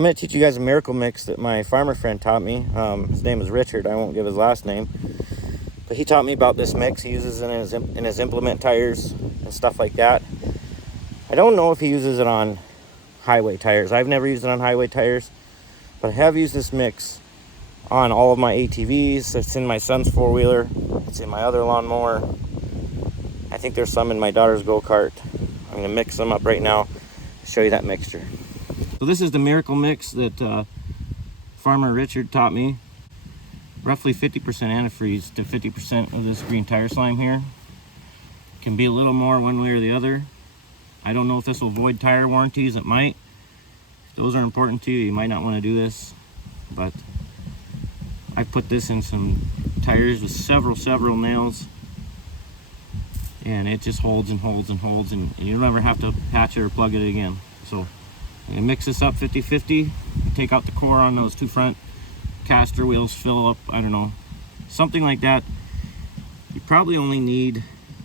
I'm going to teach you guys a miracle mix that my farmer friend taught me. His name is Richard. I won't give his last name. But he taught me about this mix. He uses it in his implement tires and stuff like that. I don't know if he uses it on highway tires. I've never used it on highway tires. But I have used this mix on all of my ATVs. It's in my son's four-wheeler. It's in my other lawnmower. I think there's some in my daughter's go-kart. I'm going to mix them up right now to show you that mixture. So this is the miracle mix that Farmer Richard taught me. Roughly 50% antifreeze to 50% of this green tire slime here. Can be a little more one way or the other. I don't know if this will void tire warranties. It might. If those are important to you, you might not want to do this. But I put this in some tires with several nails. And it just holds and holds and holds, and you don't ever have to patch it or plug it again. So I'm gonna mix this up 50-50. Take out the core on those two front caster wheels, fill up, I don't know, something like that. You probably only need,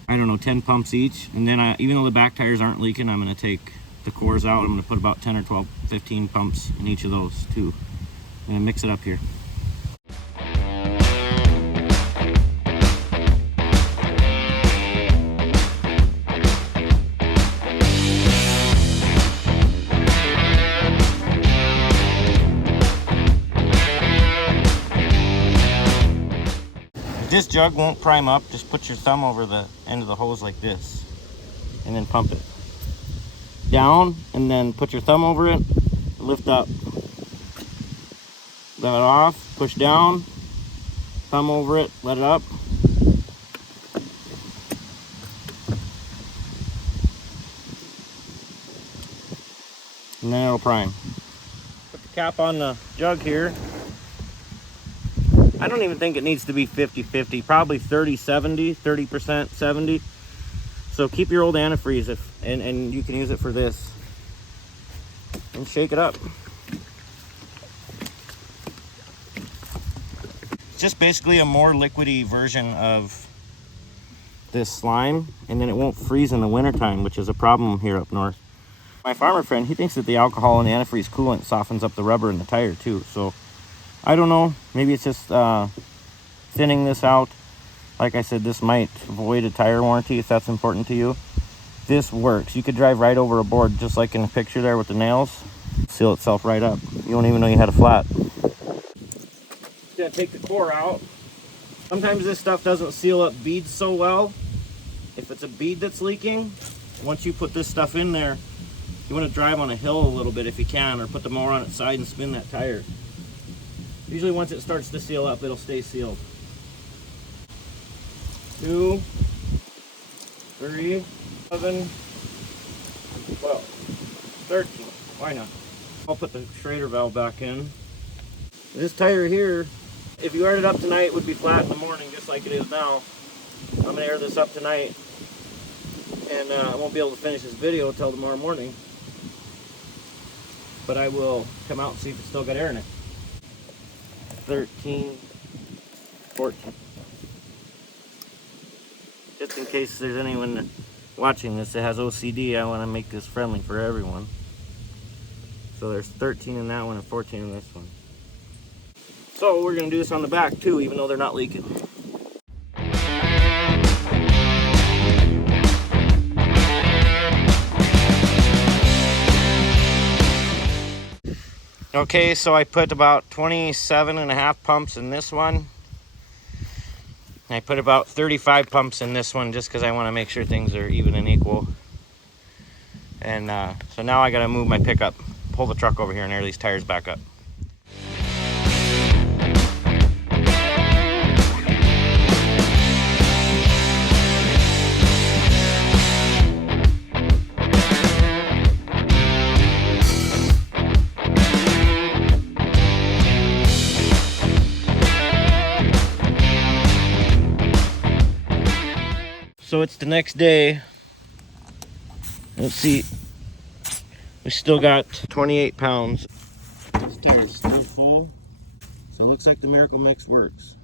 I don't know, 10 pumps each. And then even though the back tires aren't leaking, I'm gonna take the cores out. I'm gonna put about 10 or 12, 15 pumps in each of those too. I'm gonna mix it up here. If this jug won't prime up, just put your thumb over the end of the hose like this and then pump it down, and then put your thumb over it, lift up, let it off, push down, thumb over it, let it up. And then it'll prime. Put the cap on the jug here. I don't even think it needs to be 50-50, probably 30-70, 30% 70. So keep your old antifreeze and you can use it for this. And shake it up. It's just basically a more liquidy version of this slime, and then it won't freeze in the wintertime, which is a problem here up north. My farmer friend, he thinks that the alcohol and the antifreeze coolant softens up the rubber in the tire too, so I don't know, maybe it's just thinning this out. Like I said, this might void a tire warranty if that's important to you. This works. You could drive right over a board, just like in the picture there with the nails. Seal itself right up. You won't even know you had a flat. Gonna take the core out. Sometimes this stuff doesn't seal up beads so well. If it's a bead that's leaking, once you put this stuff in there, you want to drive on a hill a little bit if you can, or put the mower on its side and spin that tire. Usually once it starts to seal up, it'll stay sealed. 2, 3, 7, 12, 13. Why not? I'll put the Schrader valve back in. This tire here, if you aired it up tonight, it would be flat in the morning just like it is now. I'm going to air this up tonight, and I won't be able to finish this video until tomorrow morning. But I will come out and see if it's still got air in it. 13, 14. Just in case there's anyone watching this that has OCD, I want to make this friendly for everyone. So there's 13 in that one and 14 in this one. So we're going to do this on the back too, even though they're not leaking. Okay, so I put about 27.5 pumps in this one. I put about 35 pumps in this one just because I want to make sure things are even and equal. And so now I got to move my pickup, pull the truck over here and air these tires back up. So it's the next day. Let's see. We still got 28 pounds. This tire's still full. So it looks like the miracle mix works.